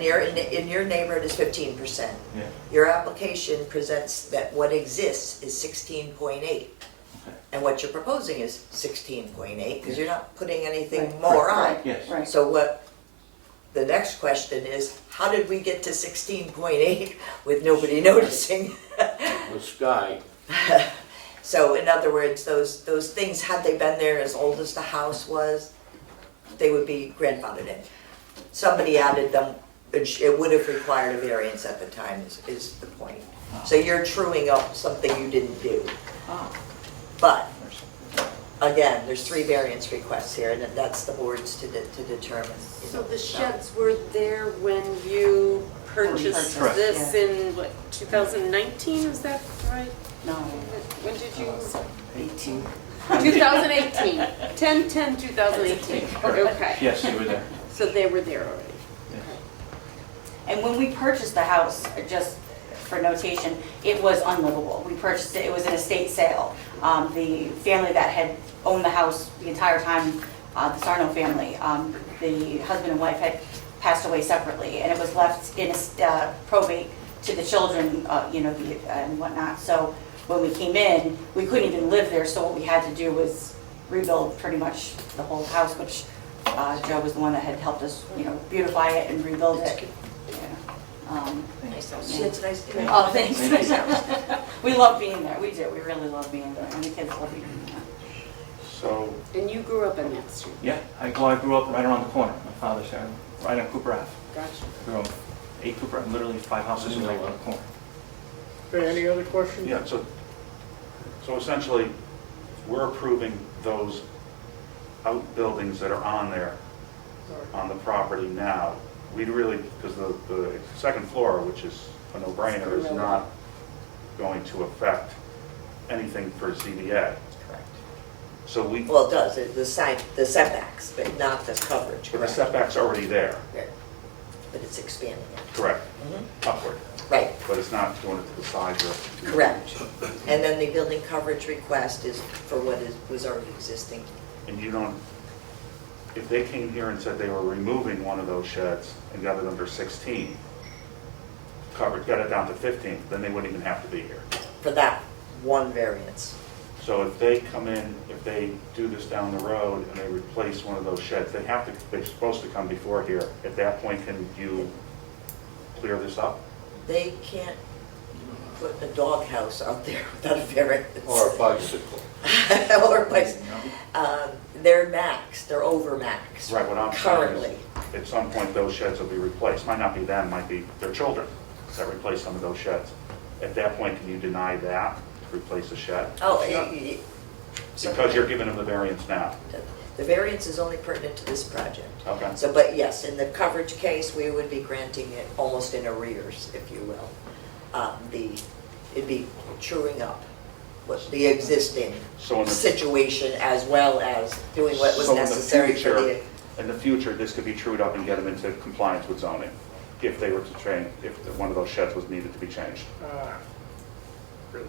in your neighborhood is 15%. Yeah. Your application presents that what exists is 16.8. Okay. And what you're proposing is 16.8, because you're not putting anything more on. Right, Yes. right. So what, the next question is, how did we get to 16.8 with nobody noticing? The sky. So in other words, those things, had they been there as old as the house was, they would be grandfathered in. Somebody added them, it would have required a variance at the time, is the point. So you're truing up something you didn't do. Oh. But, again, there's 3 variance requests here, and that's the board's to determine. you So know, the sheds were there when you purchased Correct. this in, what, 2019, is that right? No, When did you? 18. 2018, 10/10/2018, okay. Yes, you were there. So they were there already. Yes. And when we purchased the house, just for notation, it was unlivable. We purchased it, it was an estate sale. The family that had owned the house the entire time, the Sarno family, the husband and wife had passed away separately, and it was left in a probate to the children, and whatnot. So when we came in, we couldn't even live there, so what we had to do was rebuild pretty much the whole house, which Joe was the one that had helped us, beautify it and rebuild it. Nice house. It's nice. Oh, thanks. We love being there, we do, we really love being there, and the kids love being there. So, And you grew up on that street? Yeah, I grew up right around the corner. My father's there, right on Cooper Ave. Gotcha. Grew up 8 Cooper, literally 5 houses right around the corner. Okay, any other questions? yeah, so essentially, we're approving those outbuildings that are on there, on the property now. We'd really, because the second floor, which is a no-brainer, is not going to affect anything for ZBA. Correct. So we, Well, it does, the setbacks, but not the coverage, but the correct? setback's already there, Right. But it's expanding it. correct, Mhm. upward, Right, but it's not doing it to the sides or. correct. And then the building coverage request is for what was already existing. And you don't, if they came here and said they were removing one of those sheds and got it under 16, covered, got it down to 15, then they wouldn't even have to be here. For that one variance. So if they come in, if they do this down the road and they replace one of those sheds, they're supposed to come before here. At that point, can you clear this up? They can't put a doghouse out there without a variance. Or a bicycle. Or a bicycle. They're max, they're over max. Right, what I'm saying Currently. is, at some point, those sheds will be replaced. Might not be them, might be their children that replace some of those sheds. At that point, can you deny that, to replace a shed? Oh, Because you're giving them the variance now. the variance is only pertinent to this project. Okay. So, but yes, in the coverage case, we would be granting it almost in arrears, if you will. It'd be truing up what the existing So in the- situation as well as doing what was So in the necessary for the. future- In the future, this could be trued up and get them into compliance with zoning, if they were to change, if one of those sheds was needed to be changed. Really?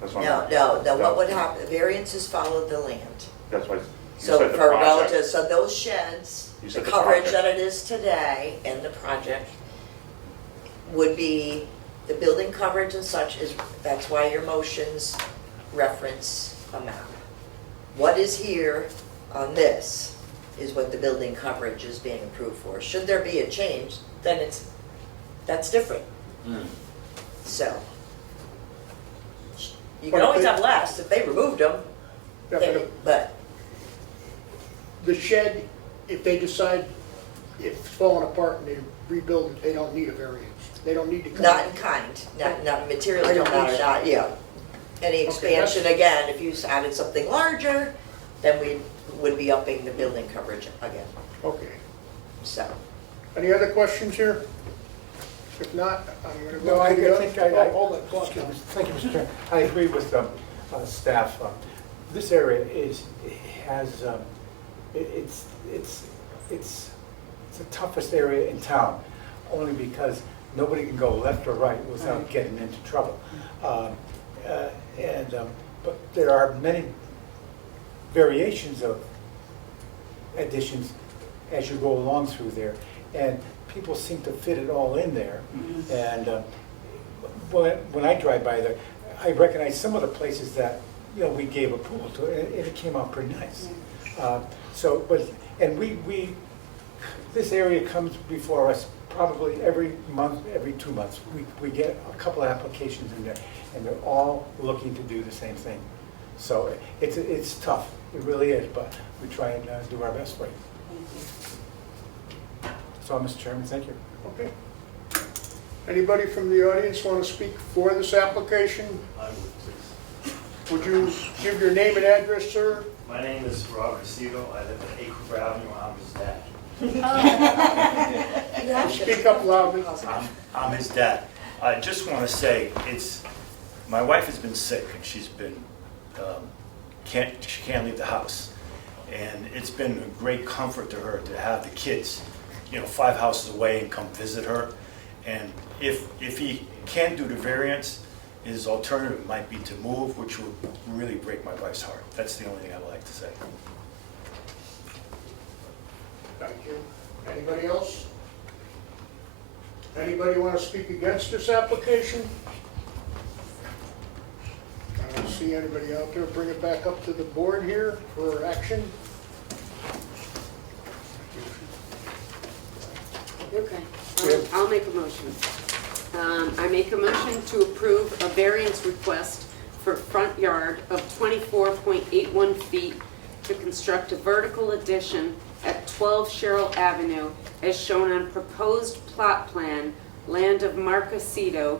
That's what No, I'm- no, what would happen, variances follow the land. That's why you So said the for project. relative, so those sheds, You the said the coverage project. that it is today and the project would be, the building coverage and such is, that's why your motions reference a map. What is here on this is what the building coverage is being approved for. Should there be a change, then that's different, so. You can But if always they- have less if they removed them, but. The shed, if they decide it's falling apart and they rebuild it, they don't need a variance. They don't need to come. Not in kind, not materials don't matter, not, yeah. Any expansion, again, if you added something larger, then we would be upping the building coverage again, Okay. so. Any other questions here? If not, I'm gonna No, go I to the think other. Hold it, go on. Thank you, Mr. Chairman. I agree with staff. This area has, it's it's the toughest area in town, only because nobody can go left or right without getting into trouble. But there are many variations of additions as you go along through there, and people seem to fit it all in there. And when I drive by there, I recognize some of the places that, you know, we gave approval to, and it came out pretty nice. This area comes before us probably every month, every 2 months. We get a couple of applications in there, and they're all looking to do the same thing. So it's tough, it really is, but we try and do our best for you. That's all, Mr. Chairman, thank you. Okay. Anybody from the audience want to speak for this application? I would please. Would you give your name and address, sir? My name is Robert Aceto. I live at Acre Avenue. I'm his dad. Speak up loudly. I'm his dad. I just want to say, my wife has been sick and she's been, she can't leave the house. And it's been a great comfort to her to have the kids, 5 houses away and come visit her. And if he can't do the variance, his alternative might be to move, which would really break my wife's heart. That's the only thing I would like to say. Thank you. Anybody else? Anybody want to speak against this application? I don't see anybody out there. Bring it back up to the board here for action. Okay, I'll make a motion. I make a motion to approve a variance request for front yard of 24.81 feet to construct a vertical addition at 12 Sherrill Avenue as shown on proposed plot plan, land of Mark Aceto,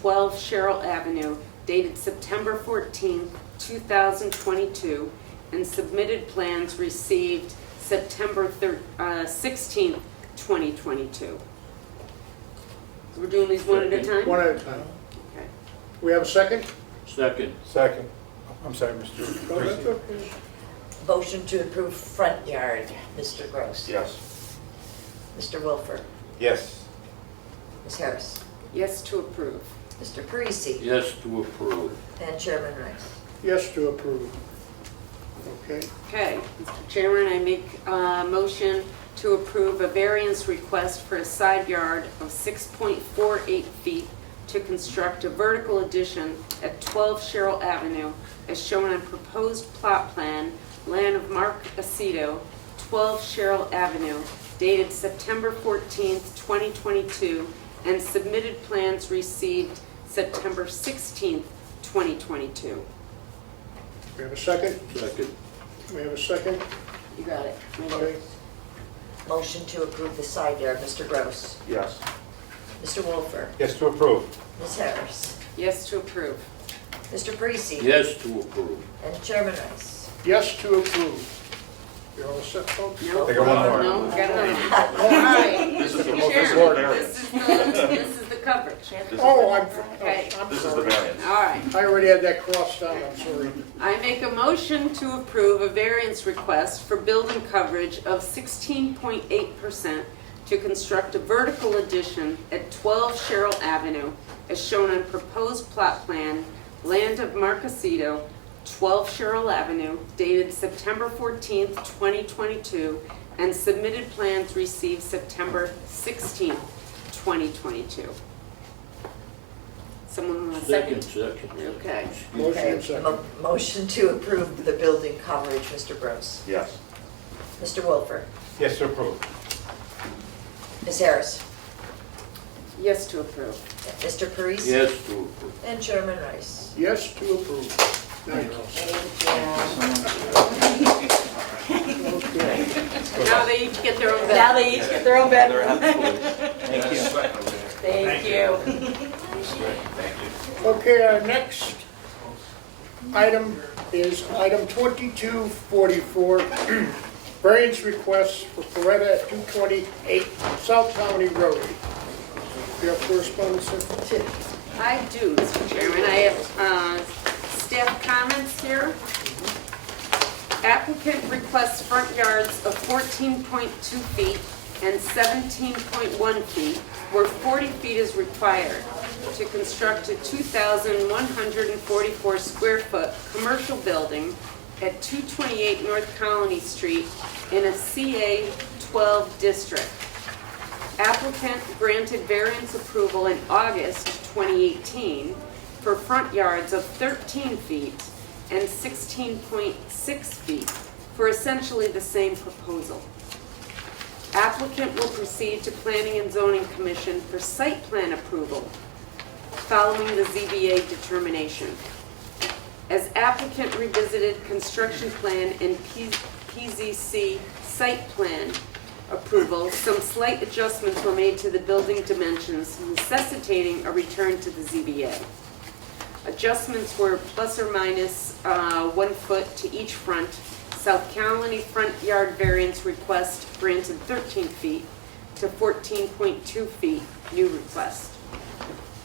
12 Sherrill Avenue, dated September 14, 2022, and submitted plans received September 16, 2022. We're doing these one at a time? One at a time. Okay. We have a second? Second. Second. I'm sorry, Mr. Go ahead. Tracy. Motion to approve front yard, Mr. Gross. Yes. Mr. Wilfer. Yes. Ms. Harris. Yes to approve. Mr. Parisi. Yes to approve. And Chairman Rice. Yes to approve. Okay. Okay, Mr. Chairman, I make a motion to approve a variance request for a side yard of 6.48 feet to construct a vertical addition at 12 Sherrill Avenue as shown on proposed plot plan, land of Mark Aceto, 12 Sherrill Avenue, dated September 14th, 2022, and submitted plans received September 16th, 2022. We have a second? Second. We have a second? You got it. Okay. Motion to approve the side yard, Mr. Gross. Yes. Mr. Wilfer. Yes to approve. Ms. Harris. Yes to approve. Mr. Parisi. Yes to approve. And Chairman Rice. Yes to approve. You're all set, folks? No. I got one more. No, we got another one. All right. This is the Mr. this is the Chairman, variance. this is the coverage. Oh, I'm Okay. This is the sorry. variance. All right. I already had that crossed out, I'm sorry. I make a motion to approve a variance request for building coverage of 16.8% to construct a vertical addition at 12 Sherrill Avenue as shown on proposed plot plan, land of Mark Aceto, 12 Sherrill Avenue, dated September 14th, 2022, and submitted plans received September 16th, 2022. Someone want a second? Second. Okay. Motion Okay. and second. Motion to approve the building coverage, Mr. Gross. Yes. Mr. Wilfer. Yes to approve. Ms. Harris. Yes to approve. Mr. Parisi. Yes to approve. And Chairman Rice. Yes to approve. Now you're all set. Okay. Now they each get their own bed. Now they each get their own bedroom. Thank you. Thank you. Okay, our next item is item 2244, variance request for Coretta at 228 South County Road. Do you have correspondence, sir? I do, Mr. Chairman. I have staff comments here. Applicant requests front yards of 14.2 feet and 17.1 feet, where 40 feet is required to construct a 2,144 square foot commercial building at 228 North Colony Street in a CA 12 district. Applicant granted variance approval in August 2018 for front yards of 13 feet and 16.6 feet for essentially the same proposal. Applicant will proceed to Planning and Zoning Commission for site plan approval following the ZBA determination. As applicant revisited construction plan and PZC site plan approval, some slight adjustments were made to the building dimensions, necessitating a return to the ZBA. Adjustments were plus or minus 1 foot to each front. South Colony front yard variance request granted 13 feet to 14.2 feet, new request.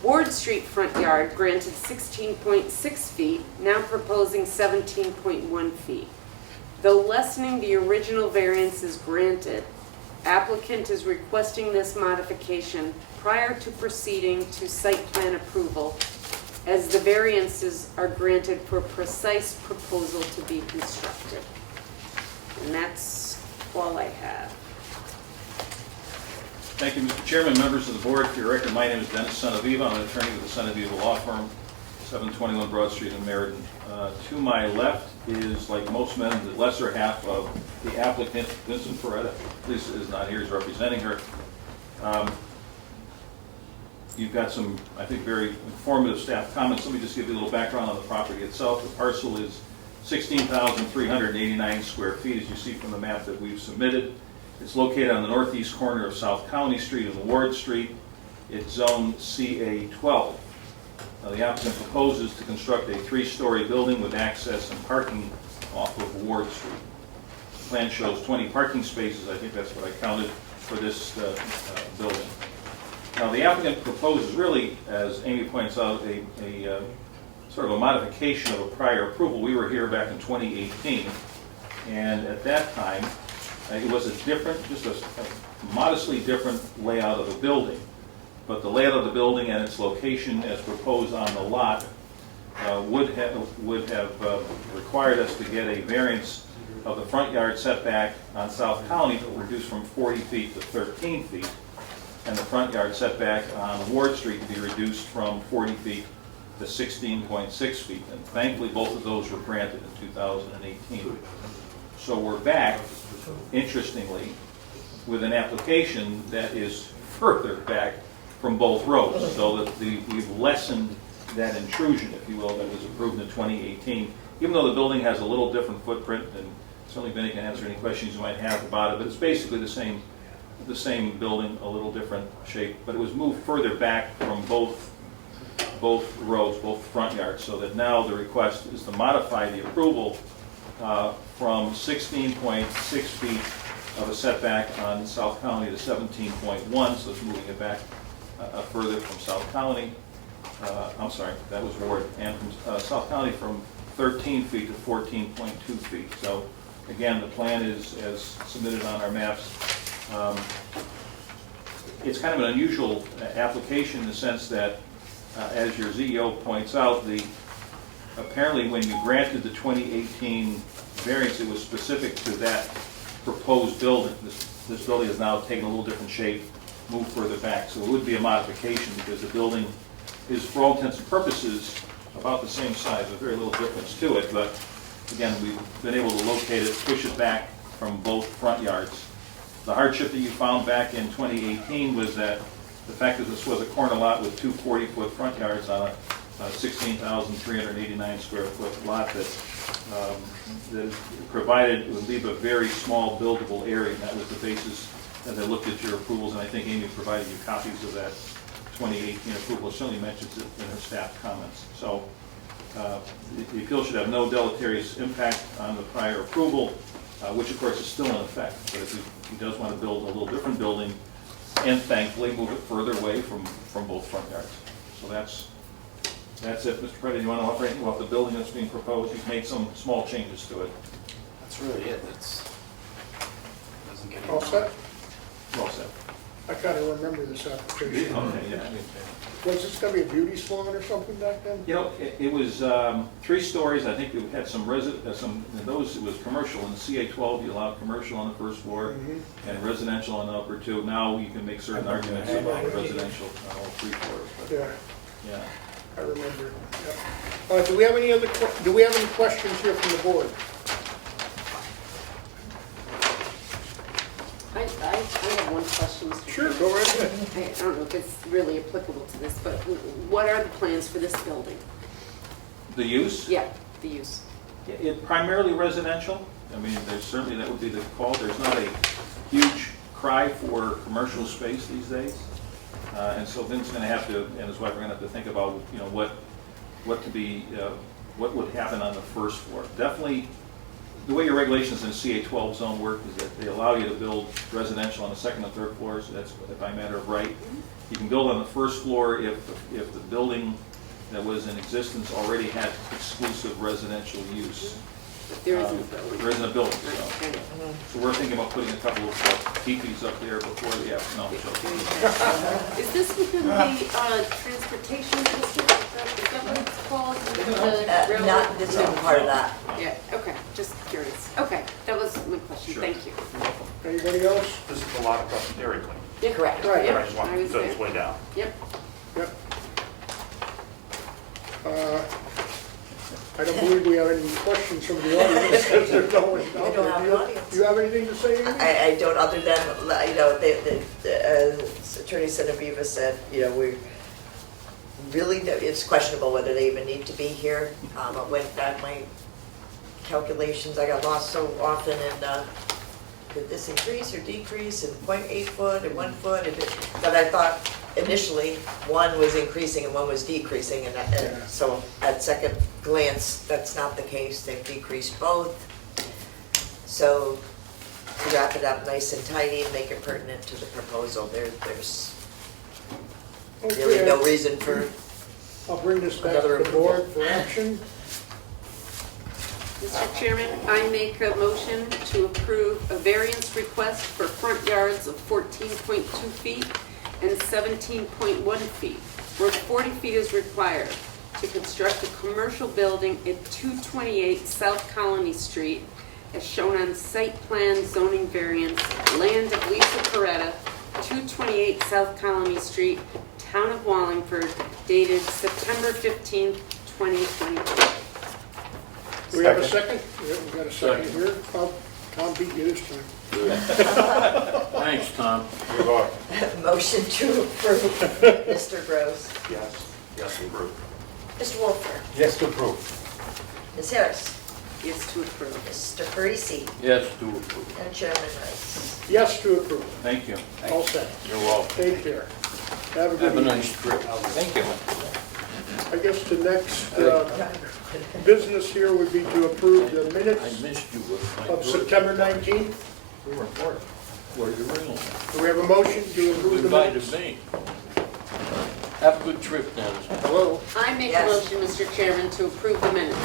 Ward Street front yard granted 16.6 feet, now proposing 17.1 feet. Though lessening the original variance is granted, applicant is requesting this modification prior to proceeding to site plan approval, as the variances are granted for precise proposal to be constructed. And that's all I have. Thank you, Mr. Chairman, members of the board. For your record, my name is Dennis Senaviva. I'm an attorney with the Senaviva Law Firm, 721 Broad Street in Meriden. To my left is, like most men, the lesser half of the applicant, Vincent Ferretta. Lisa is not here, he's representing her. You've got some, I think, very informative staff comments. Let me just give you a little background on the property itself. The parcel is 16,389 square feet, as you see from the map that we've submitted. It's located on the northeast corner of South Colony Street and Ward Street. It's zone CA12. Now, the applicant proposes to construct a 3-story building with access and parking off of Ward Street. The plan shows 20 parking spaces, I think that's what I counted, for this building. Now, the applicant proposes really, as Amy points out, a sort of a modification of a prior approval. We were here back in 2018, and at that time, it was a different, just a modestly different layout of the building. But the layout of the building and its location as proposed on the lot would have required us to get a variance of the front yard setback on South Colony, but reduced from 40 feet to 13 feet, and the front yard setback on Ward Street to be reduced from 40 feet to 16.6 feet. And thankfully, both of those were granted in 2018. So we're back, interestingly, with an application that is further back from both roads, so that we've lessened that intrusion, if you will, that was approved in 2018. Even though the building has a little different footprint, and certainly Benny can answer any questions you might have about it, but it's basically the same building, a little different shape, but it was moved further back from both roads, both front yards, so that now the request is to modify the approval from 16.6 feet of a setback on South Colony to 17.1, so it's moving it back further from South Colony. I'm sorry, that was Ward, and from South Colony from 13 feet to 14.2 feet. So again, the plan is as submitted on our maps. It's kind of an unusual application in the sense that, as your CEO points out, apparently when you granted the 2018 variance, it was specific to that proposed building. This building has now taken a little different shape, moved further back. So it would be a modification because the building is, for all intents and purposes, about the same size, with very little difference to it. But again, we've been able to locate it, push it back from both front yards. The hardship that you found back in 2018 was that the fact that this was a corner lot with two 40-foot front yards on a 16,389 square foot lot that provided, it would leave a very small buildable area, and that was the basis as I looked at your approvals, and I think Amy provided you copies of that 2018 approval. It certainly mentions it in her staff comments. So the appeal should have no deleterious impact on the prior approval, which of course is still in effect. But if he does want to build a little different building, and thankfully move it further away from both front yards. So that's it. Mr. President, you want to offer anything about the building that's being proposed? You've made some small changes to it. That's really it. Doesn't get any All set? Well said. remember this application. Okay, yeah. Was this gonna be a beauty salon or something back then? You know, it was 3 stories, I think it had some those, it was commercial. In CA 12, you allow commercial on the first floor and residential on the upper 2. Now you can make certain arguments about residential on all 3 floors, but, Yeah, yeah. I remember. Yeah. Do we have any questions here from the board? I have one question, Mr. Sure, Chairman. go right ahead. I don't know if it's really applicable to this, but what are the plans for this building? The use? Yeah, the use. It primarily residential. I mean, there's certainly, that would be the call. There's not a huge cry for commercial space these days. And so Vince's gonna have to, and his wife are gonna have to think about, you know, what to be, what would happen on the first floor. Definitely, the way your regulations in CA 12 zone work is that they allow you to build residential on the 2nd and 3rd floors. So that's by matter of right. You can build on the 1st floor if the building that was in existence already had exclusive residential use. But there isn't a building. There isn't a building, so. Right, okay. So we're thinking about putting a couple of teepees up there before, yeah, no, so. Is this within the transportation district? Is that what it's called? The railroad? Not, this isn't part of that. Yeah, okay, just curious. Okay, that was my question, Sure. thank you. Anybody else? This is the lot across from Dairy Queen. Yeah, Correct. Right. Yep, I just want I was to, there. it's way down. Yep. Yep. I don't believe we have any questions from the audience because there's no one out We don't have there. an audience. Do you have anything to say, Amy? I don't, other than, you know, Attorney Senaviva said, you know, we really, it's questionable whether they even need to be here. I went back my calculations, I got lost so often in, did this increase or decrease in 0.8 foot and 1 foot? But I thought initially, one was increasing and one was decreasing, and so at second glance, that's not the case, they've decreased both. So to wrap it up nice and tidy and make it pertinent to the proposal, there's really no reason for, I'll bring this back to Another the board for action. Mr. Chairman, I make a motion to approve a variance request for front yards of 14.2 feet and 17.1 feet, where 40 feet is required to construct a commercial building at 228 South Colony Street, as shown on site plan zoning variance, land of Lisa Coretta, 228 South Colony Street, Town of Wallingford, dated September 15th, 2022. We have a second? Yeah, we got a second here. Tom beat you this time. Thanks, Tom. You are. motion to approve. Mr. Gross. Yes, yes, approved. Mr. Wolfer. Yes to approve. Ms. Harris. Yes to approve. Mr. Parisi. Yes, to approve. And Chairman Rice. Yes to approve. Thank you. All set. You're welcome. Take care. Have a good Have a evening. nice trip. Thank you. I guess the next business here would be to approve the I minutes missed you with my of bird. September 19th. We were important. Where's your ring? Do we have a motion to approve You the invited minutes? me. Have a good trip, Dennis. Hello? I make a Yes. motion, Mr. Chairman, to approve the minutes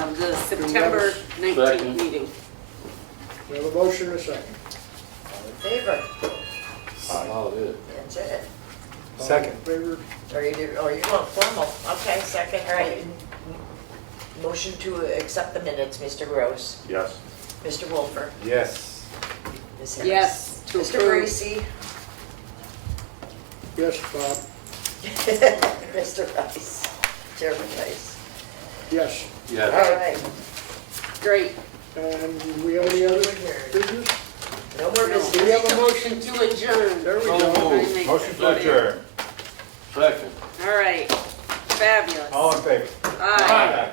of the September 19th Second. meeting. We have a motion and a second. All in favor? Oh, yeah. That's it. Second. All in favor? Or you want formal? Okay, second, all right. Motion to accept the minutes, Mr. Gross. Yes. Mr. Wolfer. Yes. Ms. Harris. Yes, to Mr. approve. Parisi. Yes, Bob. Mr. Rice. Chairman Rice. Yes. Yeah. All right. Great. And do we have any other business? No more No, business. Do we have a motion? To adjourn. There we So go. moved. I make Motion to that. adjourn. Second. All right, fabulous. All in favor? Aye.